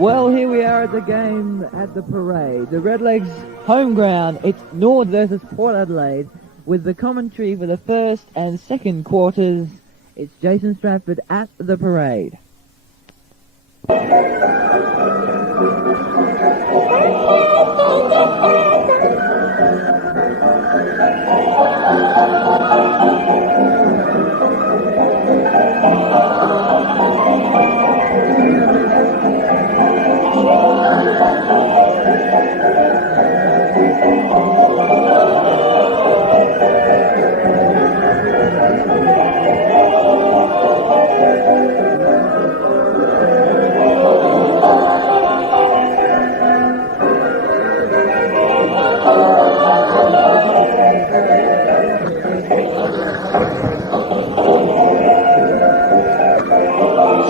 Well, here we are at the game at the parade. The Redlegs home ground. It's Norwood versus Port Adelaide. With the commentary for the first and second quarters, it's Jason Stratford at the parade.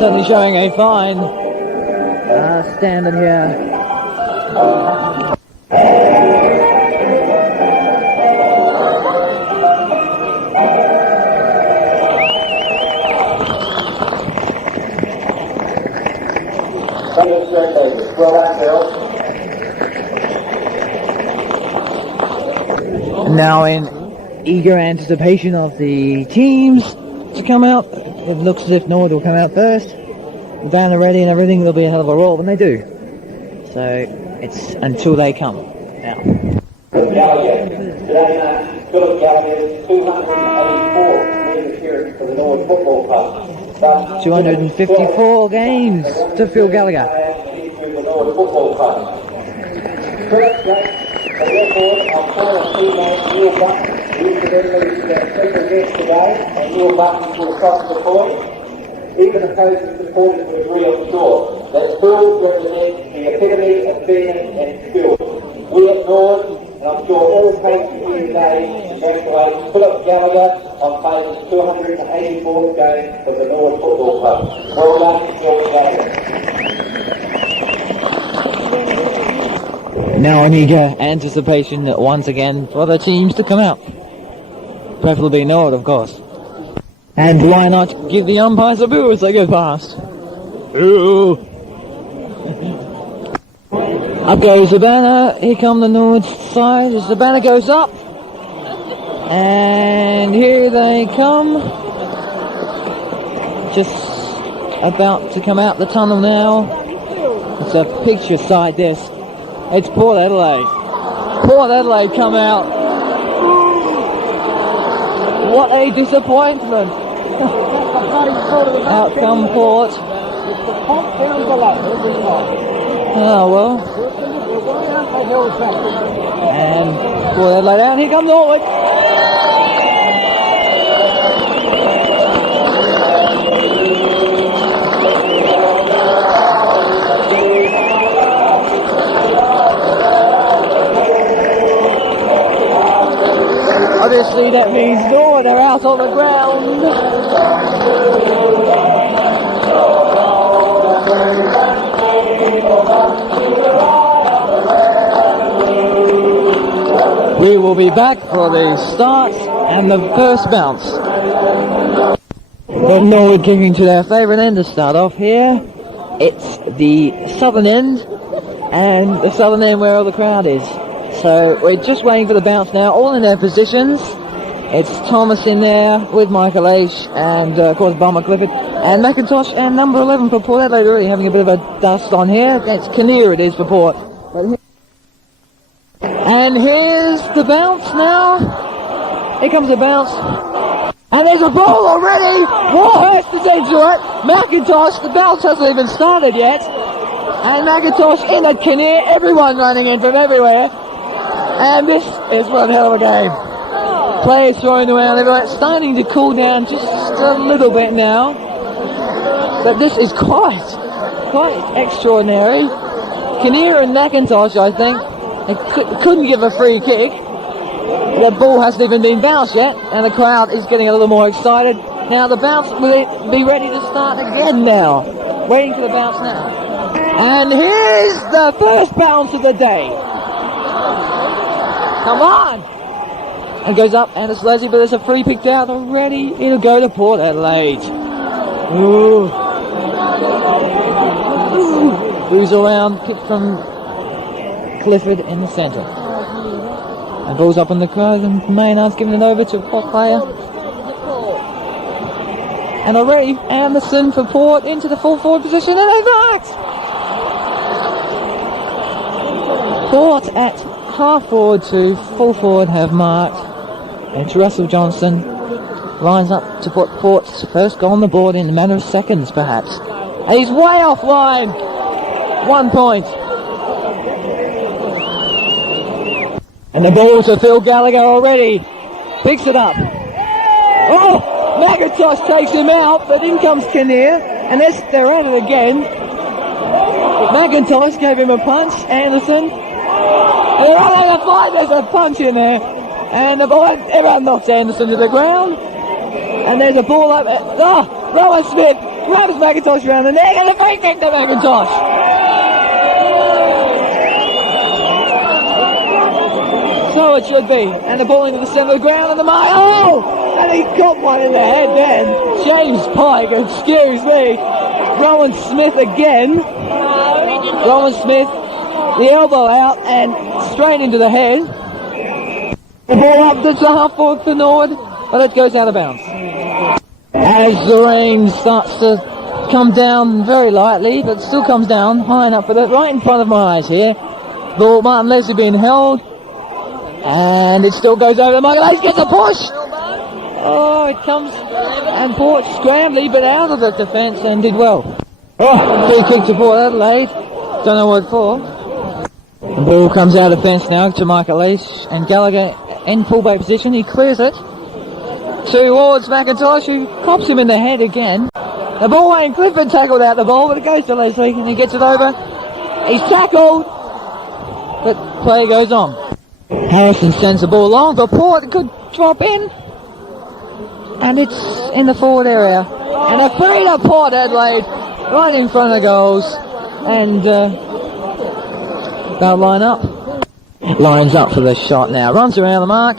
Certainly showing a fine standard here. Now in eager anticipation of the teams to come out, it looks as if Norwood will come out first. The banner ready and everything, there'll be a hell of a roll when they do. So it's until they come. Now. Gallagher, today Philip Gallagher, 284 in appearance for the Norwood Football Club. 254 games to Phil Gallagher. With the Norwood Football Club. First, the record of former teammate Neil Button, who incidentally is our special guest today, and Neil Button will cross the point. Even opposing supporters would agree, I'm sure, that Phil represents the epitome of fairness and skill. We at Norwood, and I'm sure all patients here today, congratulate Philip Gallagher on playing his 284th game for the Norwood Football Club. Well done, Phil Gallagher. Now in eager anticipation once again for the teams to come out. Preferably Norwood, of course. And why not give the umpires a boo as they go past? Ooh. Up goes the banner. Here come the Norwood side as the banner goes up. And here they come. Just about to come out the tunnel now. It's a picture side this. It's Port Adelaide. Port Adelaide come out. What a disappointment. Out come Port. Oh well. And Port Adelaide down. Here comes Norwood. Obviously that means Norwood are out on the ground. We will be back for the start and the first bounce. But Norwood kicking to their favourite end to start off here. It's the southern end, and the southern end where all the crowd is. So we're just waiting for the bounce now, all in their positions. It's Thomas in there with Michael H. and of course Bomber Clifford and McIntosh and number 11 for Port Adelaide, really having a bit of a dust on here. It's Kinnear it is for Port. And here's the bounce now. Here comes the bounce. And there's a ball already. Warhurst is into it. McIntosh, the bounce hasn't even started yet. And McIntosh in at Kinnear, everyone running in from everywhere. And this is one hell of a game. Players throwing around everywhere. It's starting to cool down just a little bit now. But this is quite extraordinary. Kinnear and McIntosh, I think, couldn't give a free kick. The ball hasn't even been bounced yet, and the crowd is getting a little more excited. Now the bounce will be ready to start again now. Waiting for the bounce now. And here's the first bounce of the day. Come on! And goes up, and it's Leslie, but there's a free picked out already. It'll go to Port Adelaide. Ooh. Moves around, kick from Clifford in the centre. And ball's up on the crowd, and Maynard's giving it over to a Port player. And already Anderson for Port into the full forward position, and they've marked! Port at half forward to full forward have marked. And it's Russell Johnson lines up to put Port's first goal on the board in a matter of seconds, perhaps. And he's way offline. 1 point. And the ball to Phil Gallagher already. Picks it up. Oh! McIntosh takes him out, but in comes Kinnear. And they're at it again. McIntosh gave him a punch. Anderson. They're running a fight. There's a punch in there. And the ball, everyone knocks Anderson to the ground. And there's a ball up. Rowan Smith grabs McIntosh around the neck, and a free kick to McIntosh. So it should be. And the ball into the centre of the ground, and the mark. Oh! And he got one in the head then. James Pike, excuse me. Rowan Smith again. Rowan Smith, the elbow out, and straight into the head. The ball up to the half forward for Norwood, but it goes out of bounds. As the rain starts to come down very lightly, but still comes down high enough for that, right in front of my eyes here. Ball, Martin Leslie being held, and it still goes over. Michael Hayes gets a push. Oh, it comes, and Port scrambling, but out of the defence and did well. Oh, free kick to Port Adelaide. Don't know what for. The ball comes out of fence now to Michael Leash, and Gallagher in fullback position. He clears it towards McIntosh, who cops him in the head again. The ball, Wayne Clifford tackled out the ball, but it goes to Leslie, and he gets it over. He's tackled, but play goes on. Harrison sends the ball long for Port. It could drop in, and it's in the forward area. And a free to Port Adelaide, right in front of the goals, and they'll line up. Lines up for the shot now. Runs around the mark.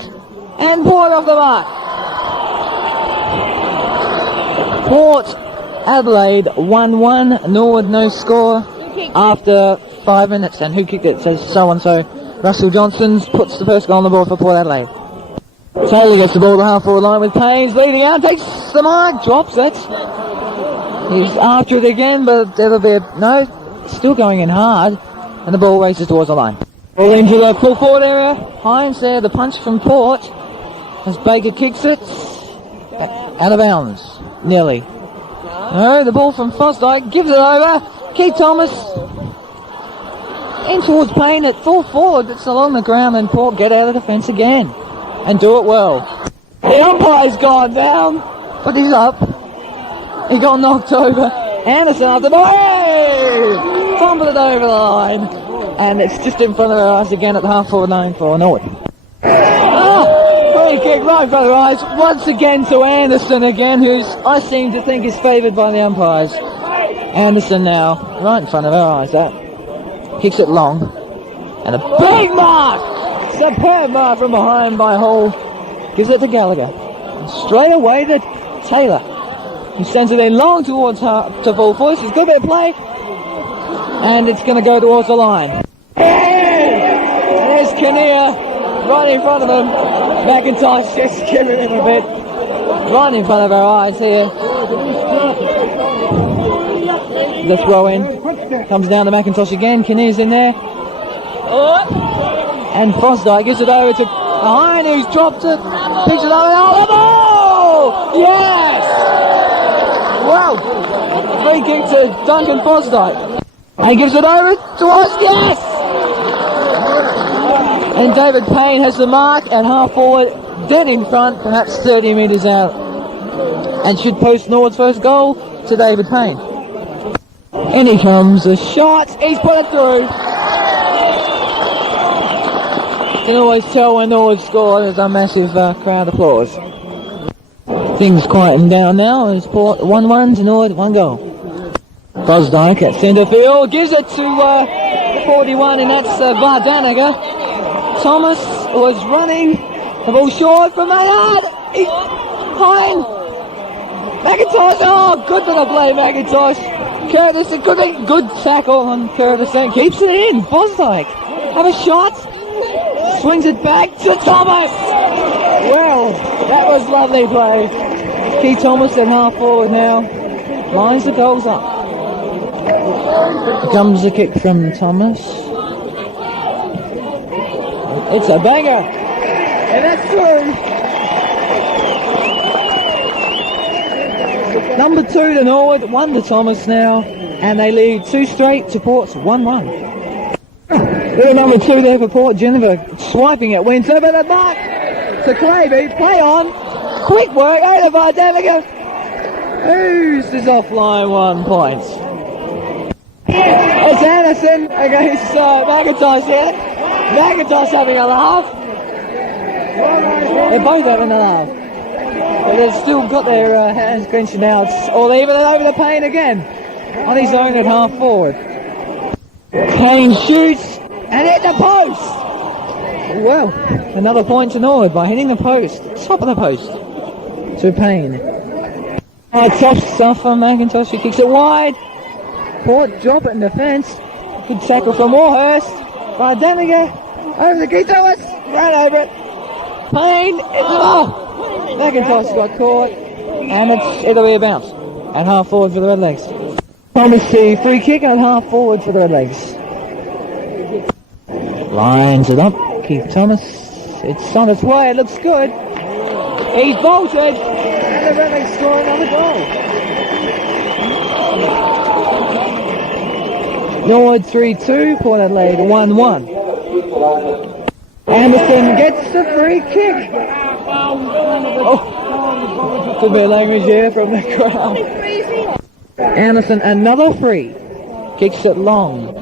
And Port off the mark. Port Adelaide 1-1. Norwood no score after 5 minutes. And who kicked it? Says so-and-so. Russell Johnson puts the first goal on the board for Port Adelaide. Taylor gets the ball to the half-forward line with Paynes leading out. Takes the mark. Drops it. He's after it again, but there'll be no. Still going in hard. And the ball races towards the line. Ball into the full forward area. Hines there, the punch from Port. As Baker kicks it. Out of bounds. Nearly. No, the ball from Fosdyke. Gives it over. Keith Thomas. In towards Payne at full forward. It's along the ground, and Port get out of the fence again. And do it well. The umpire's gone down. But he's up. He got knocked over. Anderson after the ball. Hey! Fumbled it over the line, and it's just in front of our eyes again at the half-forward line for Norwood. Free kick right in front of our eyes, once again to Anderson again, who's I seem to think is favoured by the umpires. Anderson now, right in front of our eyes, that kicks it long, and a big mark, superb mark from behind by Hall, gives it to Gallagher, and straight away to Taylor. He sends it in long towards to full force. He's got a bit of play. And it's going to go towards the line. There's Kinnear right in front of him. McIntosh just giving him a bit. Right in front of our eyes here. The throw in. Comes down to McIntosh again. Kinnear's in there. And Fosdyke gives it over to Hine, who's dropped it. Picks it over. Oh, the ball! Yes! Wow! Free kick to Duncan Fosdyke. And gives it over to us, yes! And David Payne has the mark at half forward, dead in front, perhaps 30 metres out. And should post Norwood's first goal to David Payne. In he comes, a shot, he's put it through. You can always tell when Norwood score, there's a massive crowd applause. Things quieten down now, it's Port 1-1 to Norwood, 1 goal. Fosdyke at centre field, gives it to 41, and that's Vardanaga. Thomas was running, the ball short from Maynard. Hine. McIntosh, oh, good for the play, McIntosh. Curtis, a good tackle on Curtis and keeps it in. Fosdyke have a shot, swings it back to Thomas. Well, that was lovely play. Keith Thomas at half forward now, lines the goals up. Here comes a kick from Thomas. It's a banger, and that's through. Number 2 to Norwood, 1 to Thomas now, and they lead 2 straight to Port's 1-1. Little number 2 there for Port. Jennifer swiping it, wins over the mark to Clavey. Play on, quick work over by Gallagher. Who's this offline 1 point? It's Anderson against McIntosh here. McIntosh having a laugh. They're both having a laugh. But they've still got their hands clenched now. Or leaving it over the Payne again. On his own at half forward. Payne shoots and hit the post. Well, another point to Norwood by hitting the post. Top of the post to Payne. Top stuff from McIntosh. He kicks it wide. Port drop it in defence. Good tackle from Warhurst. By Gallagher. Over the Keith Thomas. Right over it. Payne. McIntosh got caught. And it'll be a bounce. At half forward for the Redlegs. Thomas the free kick at half forward for the Redlegs. Lines it up. Keith Thomas. It's on its way. It looks good. He's bolted. And the Redlegs score another goal. Norwood 3-2, Port Adelaide 1-1. Anderson gets the free kick. Oh, could be language here from the crowd. Anderson another free. Kicks it long.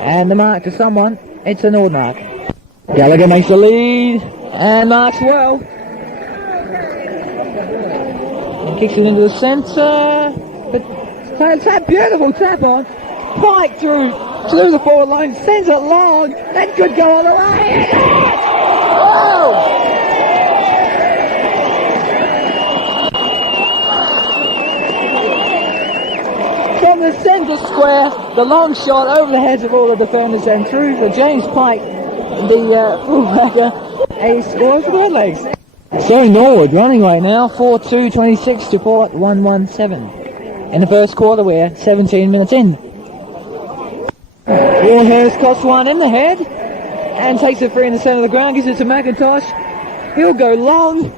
And the mark to someone. It's an odd mark. Gallagher makes the lead. And marks well. And kicks it into the centre. But tap, beautiful tap on. Pike through the forward line, sends it long, that could go all the way. Oh! From the centre square, the long shot over the heads of all the defenders and through for James Pike, the fullbacker, a score for the Redlegs. So Norwood running right now, 4-2, 26 to Port, 1-1-7. In the first quarter, we're 17 minutes in. Warhurst costs one in the head and takes it free in the centre of the ground, gives it to McIntosh. He'll go long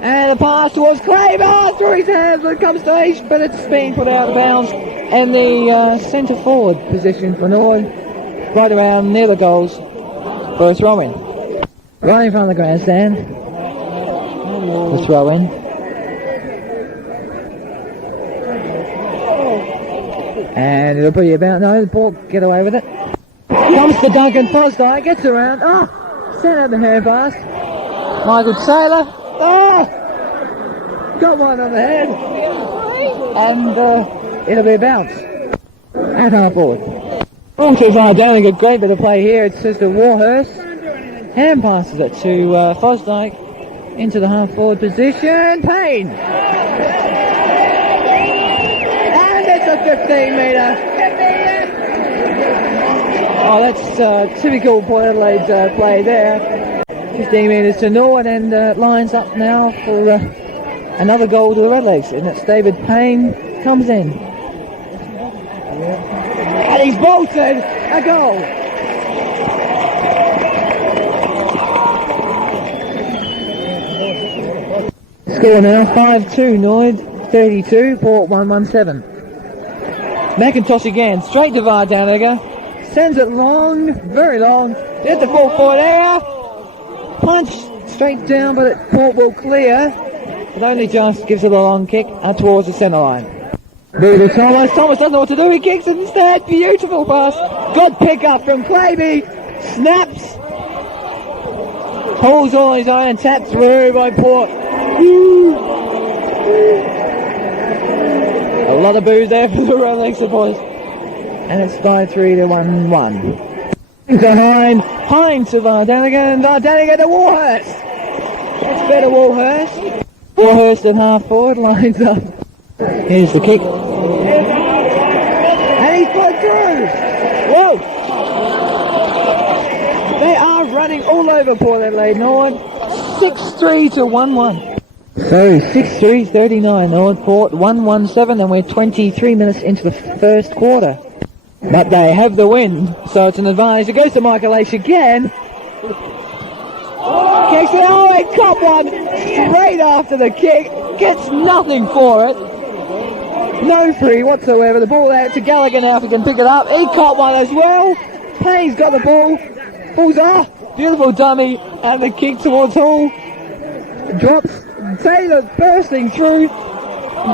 and the pass towards Claver through his hands when it comes to H, but it's been put out of bounds. And the centre forward position for Norwood, right around near the goals for a throw in. Right in front of the grandstand. The throw in. And it'll be about, no, the ball, get away with it. Comes to Duncan Fosdyke, gets around, sent out the hand pass. Michael Taylor, got one on the head. And it'll be a bounce. At half forward. Not too far down, they got a great bit of play here. It says to Warhurst. Hand passes it to Fosdyke into the half forward position. Payne. And it's a 15-metre. Oh, that's typical Port Adelaide play there. 15 metres to Norwood and lines up now for another goal to the Redlegs. And it's David Payne comes in. And he's bolted a goal. Score now 5-2 Norwood 32, Port 1-1-7. McIntosh again, straight to Gallagher. Sends it long, very long. At the full forward area. Punch straight down, but Port will clear. But only just gives it a long kick towards the centre line. Brutal Thomas. Thomas doesn't know what to do. He kicks it instead. Beautiful pass. Good pick up from Clavey. Snaps. Pulls on his own and taps through by Port. A lot of boos there for the Redlegs boys. And it's by 3-1-1. Behind Pine to Gallagher and Gallagher to Warhurst. That's better Warhurst. Warhurst at half forward lines up. Here's the kick. Whoa! They are running all over Port Adelaide, Norwood. 6-3 to 1-1. So 6-3, 39, Norwood Port 1-1-7, and we're 23 minutes into the first quarter. But they have the win, so it's an advantage. It goes to Michael H again. Kicks it, oh, he caught one straight after the kick. Gets nothing for it. No free whatsoever. The ball out to Gallagher now if he can pick it up. He caught one as well. Payne's got the ball. Ball's off. Beautiful dummy. And the kick towards Hall. Drops. Taylor bursting through.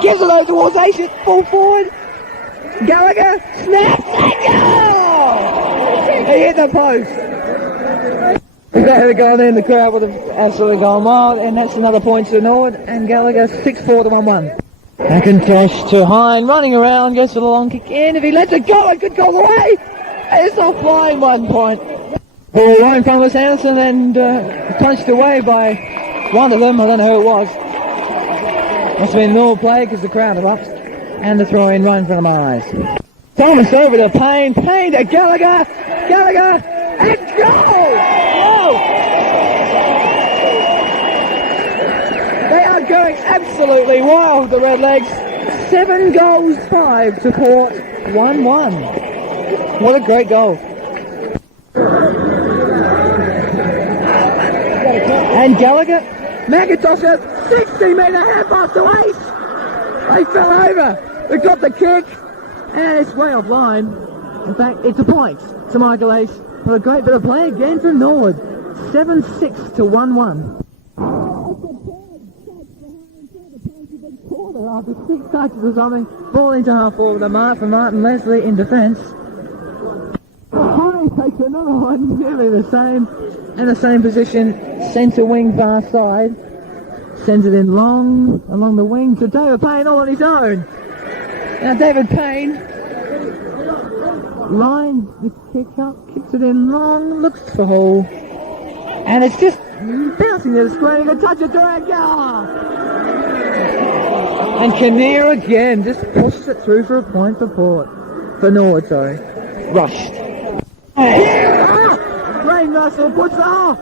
Gives it over towards Asian. Ball forward. Gallagher. Snaps. And goal! He hit the post. If that had gone in, the crowd would have absolutely gone wild. And that's another point to Norwood. And Gallagher 6-4 to 1-1. Macintosh to Hine, running around, goes for the long kick in. If he lets it go, it could go away. It's off line, 1 point. Ball right in front of us, Anderson, and punched away by one of them. I don't know who it was. Must have been Norwood play because the crowd erupts. And the throw in right in front of my eyes. Thomas over to Payne, Payne to Gallagher, Gallagher, and goal! Whoa! They are going absolutely wild, the Redlegs. 7-5 to Port, 1-1. What a great goal. And Gallagher, Macintosh, 60-metre hand pass to Ace. They fell over. They got the kick, and it's way offline. In fact, it's a point to Michael Ace for a great bit of play again from Norwood. 7-6 to 1-1. After 6 touches or something, ball into half forward to Martin Leslie in defence. Hine takes another one, nearly the same, in the same position, centre wing far side. Sends it in long, along the wing to David Payne all on his own. Now David Payne lines the kick up, kicks it in long, looks for Hall. And it's just bouncing to the square, you can touch it direct. And Kinnear again just pushes it through for a point for Port. For Norwood, sorry. Rushed. Rain Russell puts it off.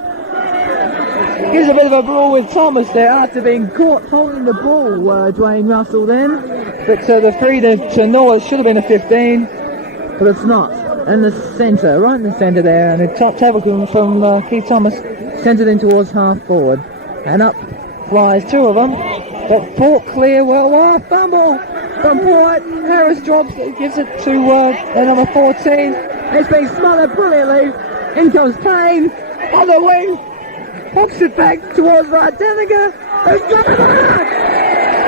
Gives a bit of a brawl with Thomas there after being caught holding the ball, Dwayne Russell then. But the free to Norwood should have been a 15, but it's not. In the centre, right in the centre there, and a top tackle from Keith Thomas sends it in towards half forward. And up flies 2 of them. But Port clear, well, fumble from Port. Harris drops it, gives it to the number 14. It's been smothered brilliantly. In comes Payne on the wing. Pops it back towards Vardanica. Who's got it back?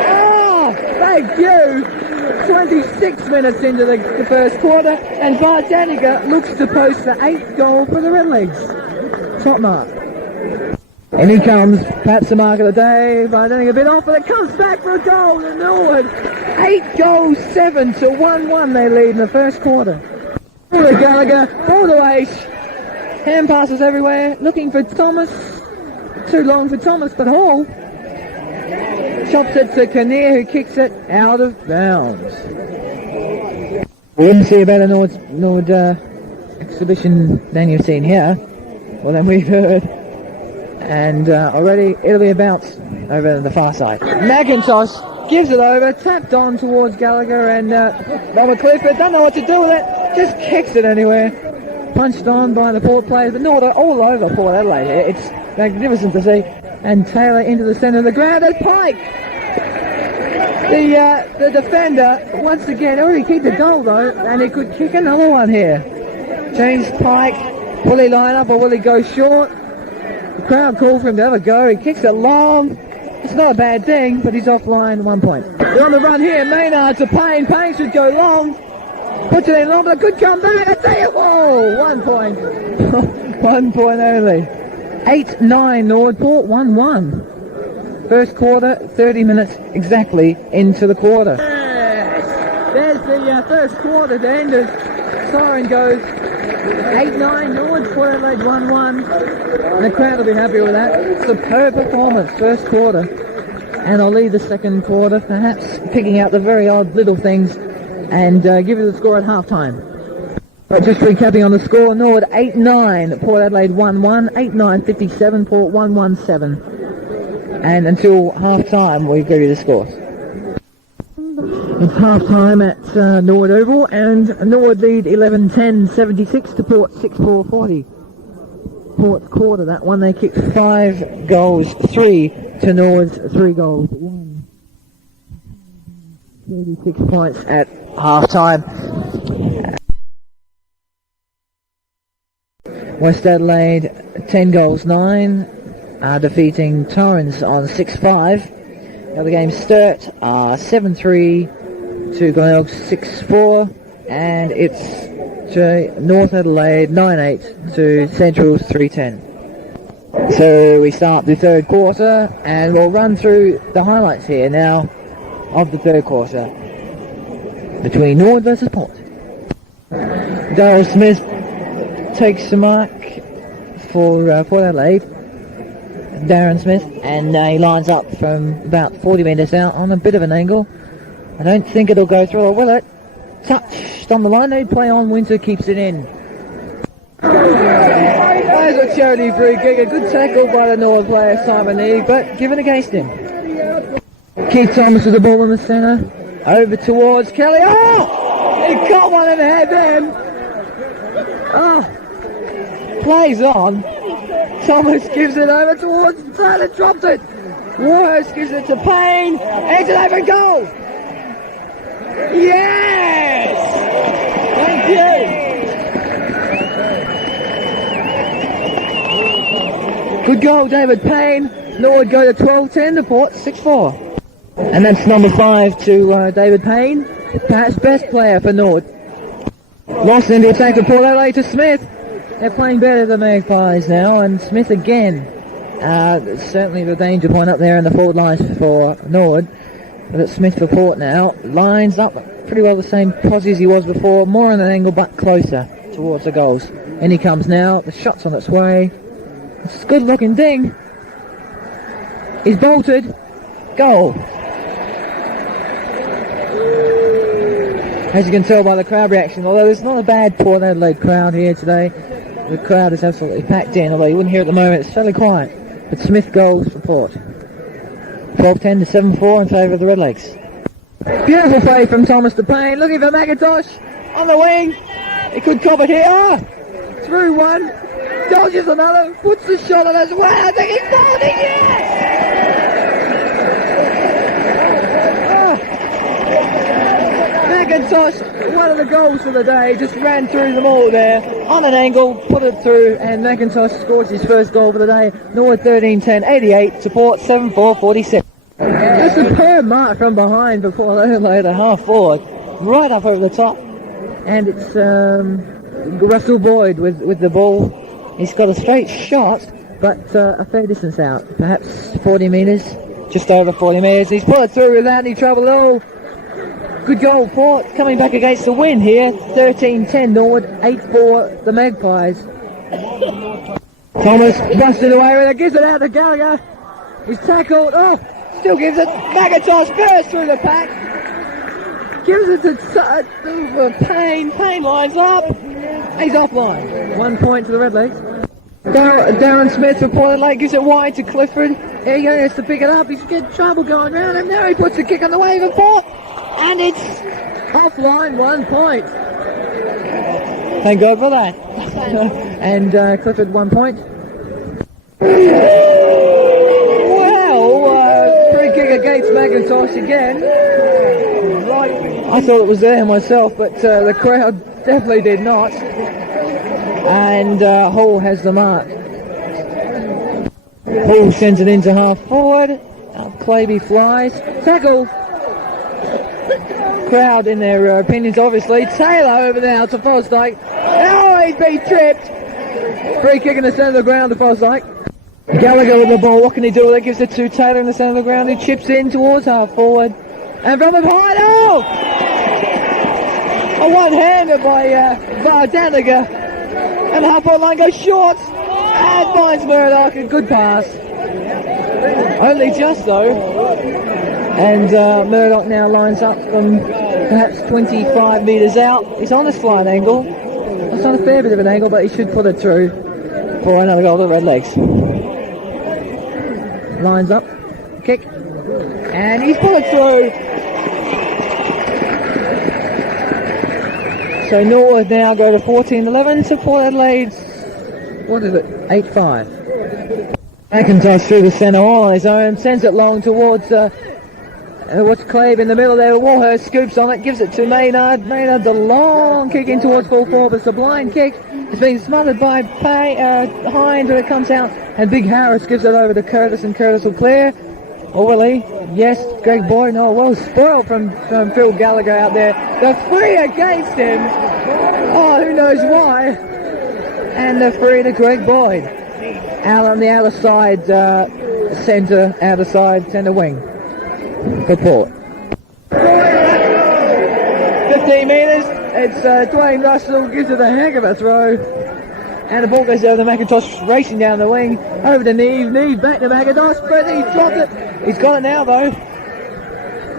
Oh, thank you. 26 minutes into the first quarter, and Vardanica looks to post the 8th goal for the Redlegs. Top mark. And he comes, perhaps the mark of the day, Vardanica a bit off, but it comes back for a goal to Norwood. 8-7 to 1-1 they lead in the first quarter. Ball to Gallagher, ball to H. Hand passes everywhere, looking for Thomas. Too long for Thomas, but Hall chops it to Kinnear, who kicks it out of bounds. We didn't see a better Norwood exhibition than you've seen here, or than we've heard. And already it'll be a bounce over the far side. Macintosh gives it over, tapped on towards Gallagher, and Robert Clifford doesn't know what to do with it, just kicks it anywhere. Punched on by the Port players, but Norwood all over Port Adelaide. It's magnificent to see. And Taylor into the centre of the ground, and Pike! The defender, once again, already kicked a goal though, and he could kick another one here. James Pike, will he line up or will he go short? The crowd called for him to have a go, he kicks it long. It's not a bad thing, but he's offline, 1 point. They're on the run here, Maynard to Payne, Payne should go long. Puts it in long, but it could come back, I tell you, whoa, 1 point. 1 point only. 8-9 Norwood Port, 1-1. First quarter, 30 minutes exactly into the quarter. Yes. There's the first quarter to end as siren goes. 8-9 Norwood, Port Adelaide 1-1. And the crowd will be happy with that. Superb performance, first quarter. And I'll leave the second quarter, perhaps picking out the very odd little things and give you the score at half time. Right, just recapping on the score, Norwood 8-9, Port Adelaide 1-1, 8-9-57, Port 1-1-7. And until half-time, we give you the scores. It's half-time at Norwood Oval, and Norwood lead 11-10, 76 to Port 6-4-40. Port's quarter that one, they kicked 5 goals, 3 to Norwood's 3 goals, 1. 36 points at half-time. West Adelaide 10 goals, 9, defeating Torrens on 6-5. The other game, Sturt 7-3 to Gallagher 6-4, and it's to North Adelaide 9-8 to Central's 3-10. So we start the third quarter, and we'll run through the highlights here now of the third quarter between Norwood versus Port. Darryl Smith takes the mark for Port Adelaide, Darren Smith, and he lines up from about 40 metres out on a bit of an angle. I don't think it'll go through, or will it? Touched on the line, they play on, Winter keeps it in. There's a charity free kick, a good tackle by the Norwood player Simon Neave, but given against him. Keith Thomas with the ball in the centre, over towards Kelly. Oh! He caught one in the head then. Oh! Plays on. Thomas gives it over towards Taylor, dropped it. Warhurst gives it to Payne. It's an open goal. Yes! Thank you. Good goal, David Payne. Norwood go to 12-10 to Port 6-4. And that's number 5 to David Payne, perhaps best player for Norwood. Lost into attack to Port Adelaide to Smith. They're playing better than the Magpies now, and Smith again. Certainly the danger point up there in the forward lines for Norwood. But it's Smith for Port now. Lines up pretty well the same posse as he was before. More on an angle, but closer towards the goals. In he comes now. The shot's on its way. It's a good looking ding. He's bolted. Goal. As you can tell by the crowd reaction, although there's not a bad Port Adelaide crowd here today, the crowd is absolutely packed in, although you wouldn't hear it at the moment, it's fairly quiet. But Smith goals for Port. 12-10 to 7-4 in favour of the Redlegs. Beautiful play from Thomas to Payne, looking for McIntosh on the wing. He could cop it here. Oh! Through one, dodges another, puts the shot on as well. I think he's folding, yes! McIntosh, one of the goals for the day, just ran through them all there, on an angle, put it through, and McIntosh scores his first goal for the day. Norwood 13-10, 88, to Port 7-4, 47. A superb mark from behind for Port Adelaide, a half forward, right up over the top. And it's Russell Boyd with the ball. He's got a straight shot, but a fair distance out, perhaps 40 metres, just over 40 metres. He's put it through without any trouble at all. Good goal, Port, coming back against the wind here. 13-10 Norwood, 8-4 the Magpies. Thomas busted away with it, gives it out to Gallagher. He's tackled, oh, still gives it. McIntosh bursts through the pack. Gives it to Payne. Payne lines up. He's offline. 1 point to the Redlegs. Darren Smith for Port Adelaide gives it wide to Clifford. There he goes to pick it up. He's getting trouble going around him. Now he puts the kick on the way for Port. And it's offline, 1 point. Thank God for that. And Clifford 1 point. Well, free kick against McIntosh again. I thought it was there myself, but the crowd definitely did not. And Hall has the mark. Hall sends it into half forward. Claby flies. Tackle. Crowd in their opinions, obviously. Taylor over now to Fosdyke. Oh, he's been tripped. Free kick in the centre of the ground to Fosdyke. Gallagher with the ball. What can he do? That gives it to Taylor in the centre of the ground. He chips in towards half forward. And from behind, oh! A one-hander by Gallagher. And the half-forward line goes short. And finds Murdoch. A good pass. Only just, though. And Murdoch now lines up from perhaps 25 metres out. He's on a slight angle. It's not a fair bit of an angle, but he should put it through for another goal to the Redlegs. Lines up, kick, and he's put it through. So Norwood now go to 14-11 to Port Adelaide's, what is it, 8-5. McIntosh through the centre all on his own, sends it long towards what's Clave in the middle there. Warhurst scoops on it, gives it to Maynard. Maynard's a long kick in towards full forward, but it's a blind kick. It's been smothered by Hines when it comes out, and Big Harris gives it over to Curtis, and Curtis will clear. Or will he? Yes, Greg Boyd. No, well spoiled from Phil Gallagher out there. The free against him. Oh, who knows why? And the free to Greg Boyd. Out on the outer side, centre wing for Port. 15 metres. It's Dwayne Russell gives it a heck of a throw. And the ball goes over to McIntosh, racing down the wing, over to Neve. Neve back to McIntosh, but he's dropped it. He's got it now, though.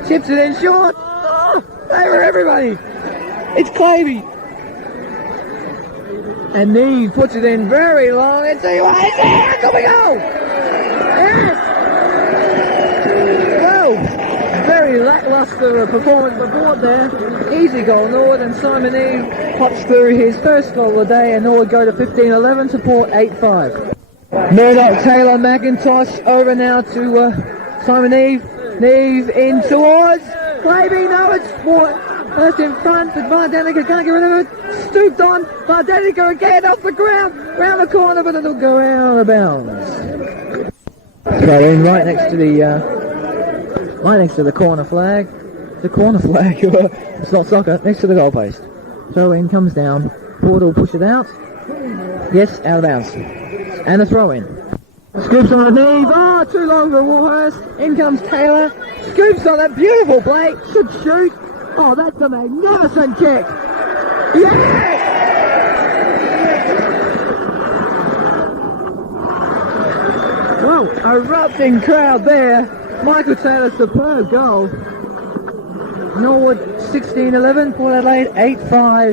Chips it in short. Oh, over everybody. It's Clavey. And Neve puts it in very long. And see what is there. Here we go. Yes. Well, very lackluster performance by Port there. Easy goal, Norwood, and Simon Eve pops through his first goal of the day, and Norwood go to 15-11 to Port 8-5. Murdoch, Taylor, McIntosh over now to Simon Eve. Neve in towards Clavey. No, it's Port. First in front, but Vardanica can't get rid of it. Stooped on. Vardanica again off the ground. Round the corner, but it'll go out of bounds. Throw in right next to the corner flag. The corner flag. It's not soccer. Next to the goalpost. Throw in comes down. Port will push it out. Yes, out of bounds. And a throw in. Scoops on a knee. Oh, too long for Warhurst. In comes Taylor. Scoops on that beautiful play. Should shoot. Oh, that's a magnificent kick. Yes! Well, erupting crowd there. Michael Taylor's superb goal. Norwood 16-11, Port Adelaide 8-5.